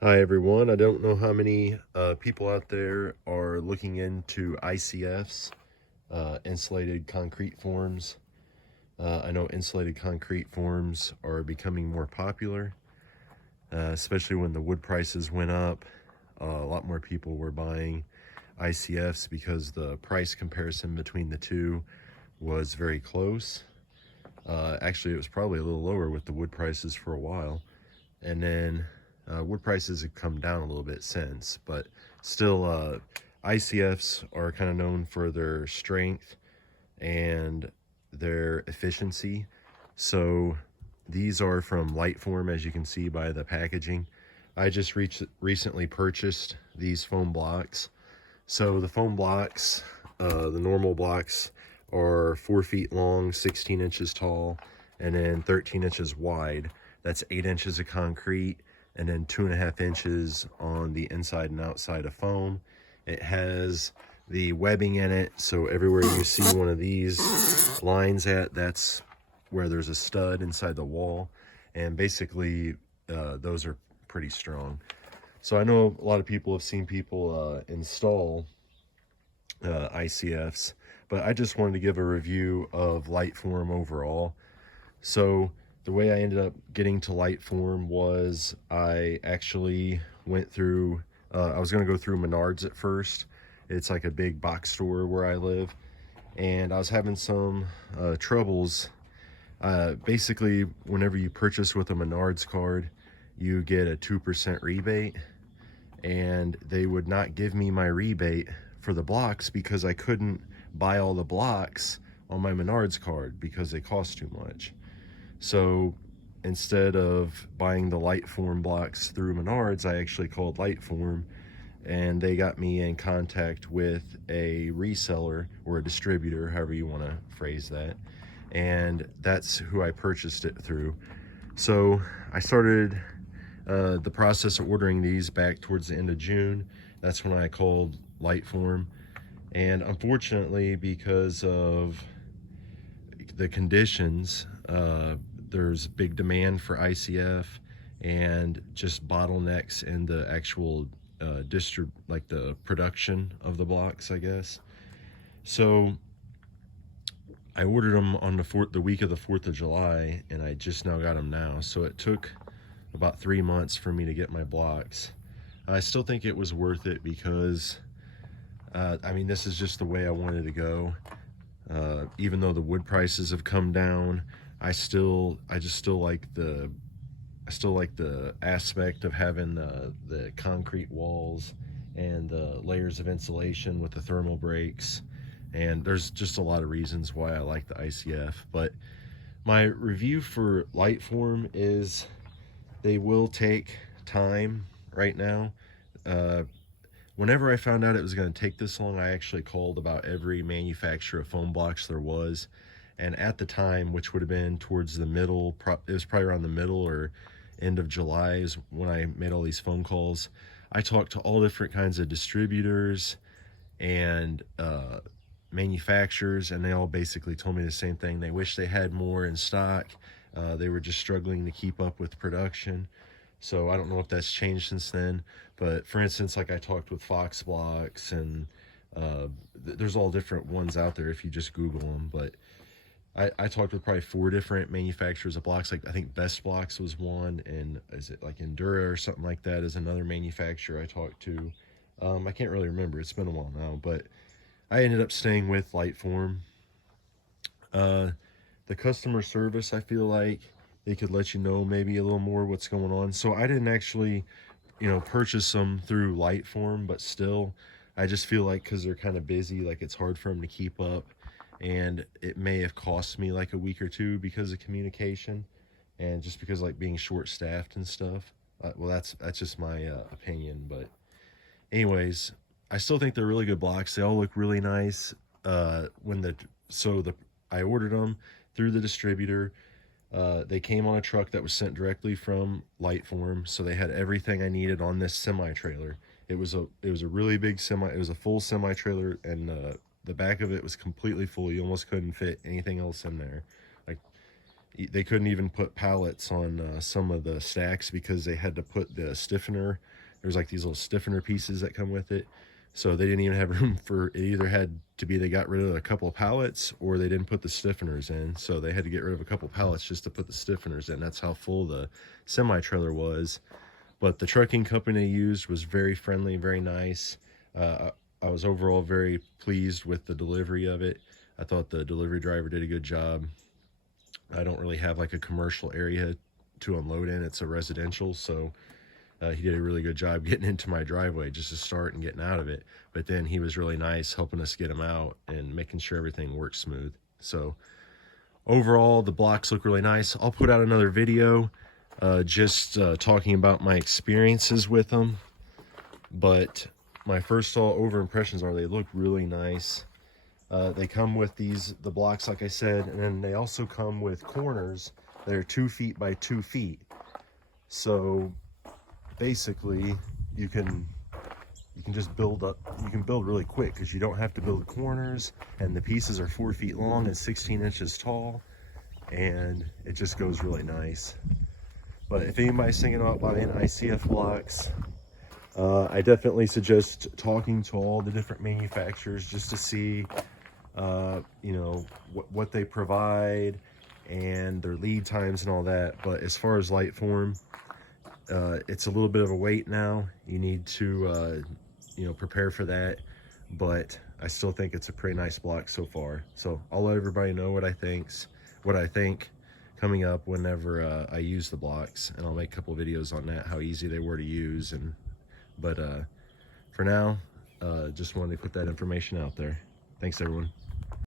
Hi everyone. I don't know how many people out there are looking into ICFs, insulated concrete forms. I know insulated concrete forms are becoming more popular, especially when the wood prices went up. A lot more people were buying ICFs because the price comparison between the two was very close. Actually, it was probably a little lower with the wood prices for a while. And then wood prices have come down a little bit since, but still, ICFs are kind of known for their strength and their efficiency. So these are from Liteform, as you can see by the packaging. I just recently purchased these foam blocks. So the foam blocks, the normal blocks, are 4 feet long, 16 inches tall, and then 13 inches wide. That's 8 inches of concrete, and then 2.5 inches on the inside and outside of foam. It has the webbing in it, so everywhere you see one of these lines at, that's where there's a stud inside the wall, and basically those are pretty strong. So I know a lot of people have seen people install ICFs, but I just wanted to give a review of Liteform overall. So the way I ended up getting to Liteform was I actually went through, I was going to go through Menards at first. It's like a big box store where I live, and I was having some troubles. Basically, whenever you purchase with a Menards card, you get a 2% rebate, and they would not give me my rebate for the blocks because I couldn't buy all the blocks on my Menards card because they cost too much. So instead of buying the Liteform blocks through Menards, I actually called Liteform, and they got me in contact with a reseller or a distributor, however you want to phrase that, and that's who I purchased it through. So I started the process of ordering these back towards the end of June. That's when I called Liteform, and unfortunately, because of the conditions, there's big demand for ICF and just bottlenecks in the actual like the production of the blocks, I guess. So I ordered them on the week of the 4th of July, and I just now got them now. So it took about 3 months for me to get my blocks. I still think it was worth it because I mean, this is just the way I wanted to go. Even though the wood prices have come down, I still like the aspect of having the concrete walls and the layers of insulation with the thermal breaks. And there's just a lot of reasons why I like the ICF. But my review for Liteform is they will take time right now. Whenever I found out it was going to take this long, I actually called about every manufacturer of foam blocks there was. And at the time, which would have been towards the middle, it was probably around the middle or end of July is when I made all these phone calls. I talked to all different kinds of distributors and manufacturers, and they all basically told me the same thing. They wish they had more in stock. They were just struggling to keep up with production. So I don't know if that's changed since then. But for instance, like I talked with Fox Blocks, and there's all different ones out there if you just Google them. But I talked with probably 4 different manufacturers of blocks. Like I think Best Blocks was one, and is it like Endura or something like that is another manufacturer I talked to. I can't really remember. It's been a while now, but I ended up staying with Liteform. The customer service, I feel like they could let you know maybe a little more what's going on. So I didn't actually, purchase them through Liteform, but still, I just feel like because they're kind of busy, like it's hard for them to keep up, and it may have cost me like a week or two because of communication, and just because like being short-staffed and stuff. Well, that's just my opinion, but anyways, I still think they're really good blocks. They all look really nice. When the so the I ordered them through the distributor. They came on a truck that was sent directly from Liteform, so they had everything I needed on this semi trailer. It was a really big semi. It was a full semi trailer, and the back of it was completely full. You almost couldn't fit anything else in there. Like they couldn't even put pallets on some of the stacks because they had to put the stiffener. There's like these little stiffener pieces that come with it. So they didn't even have room for it. Either had to be they got rid of a couple of pallets or they didn't put the stiffeners in. So they had to get rid of a couple pallets just to put the stiffeners in. That's how full the semi-trailer was. But the trucking company they used was very friendly, very nice. I was overall very pleased with the delivery of it. I thought the delivery driver did a good job. I don't really have like a commercial area to unload in. It's a residential, so he did a really good job getting into my driveway just to start and getting out of it. But then he was really nice helping us get him out and making sure everything works smooth. So overall, the blocks look really nice. I'll put out another video just talking about my experiences with them. But my first over impressions are they look really nice. They come with the blocks, like I said, and then they also come with corners that are 2 feet by 2 feet. So basically, you can just build up. You can build really quick because you don't have to build corners, and the pieces are 4 feet long and 16 inches tall, and it just goes really nice. But if anybody's thinking about buying ICF blocks, I definitely suggest talking to all the different manufacturers just to see, you know, what they provide and their lead times and all that. But as far as Liteform, it's a little bit of a wait now. You need to, you know, prepare for that. But I still think it's a pretty nice block so far. So I'll let everybody know what I think coming up whenever I use the blocks, and I'll make a couple videos on that, how easy they were to use. But for now, just wanted to put that information out there. Thanks, everyone.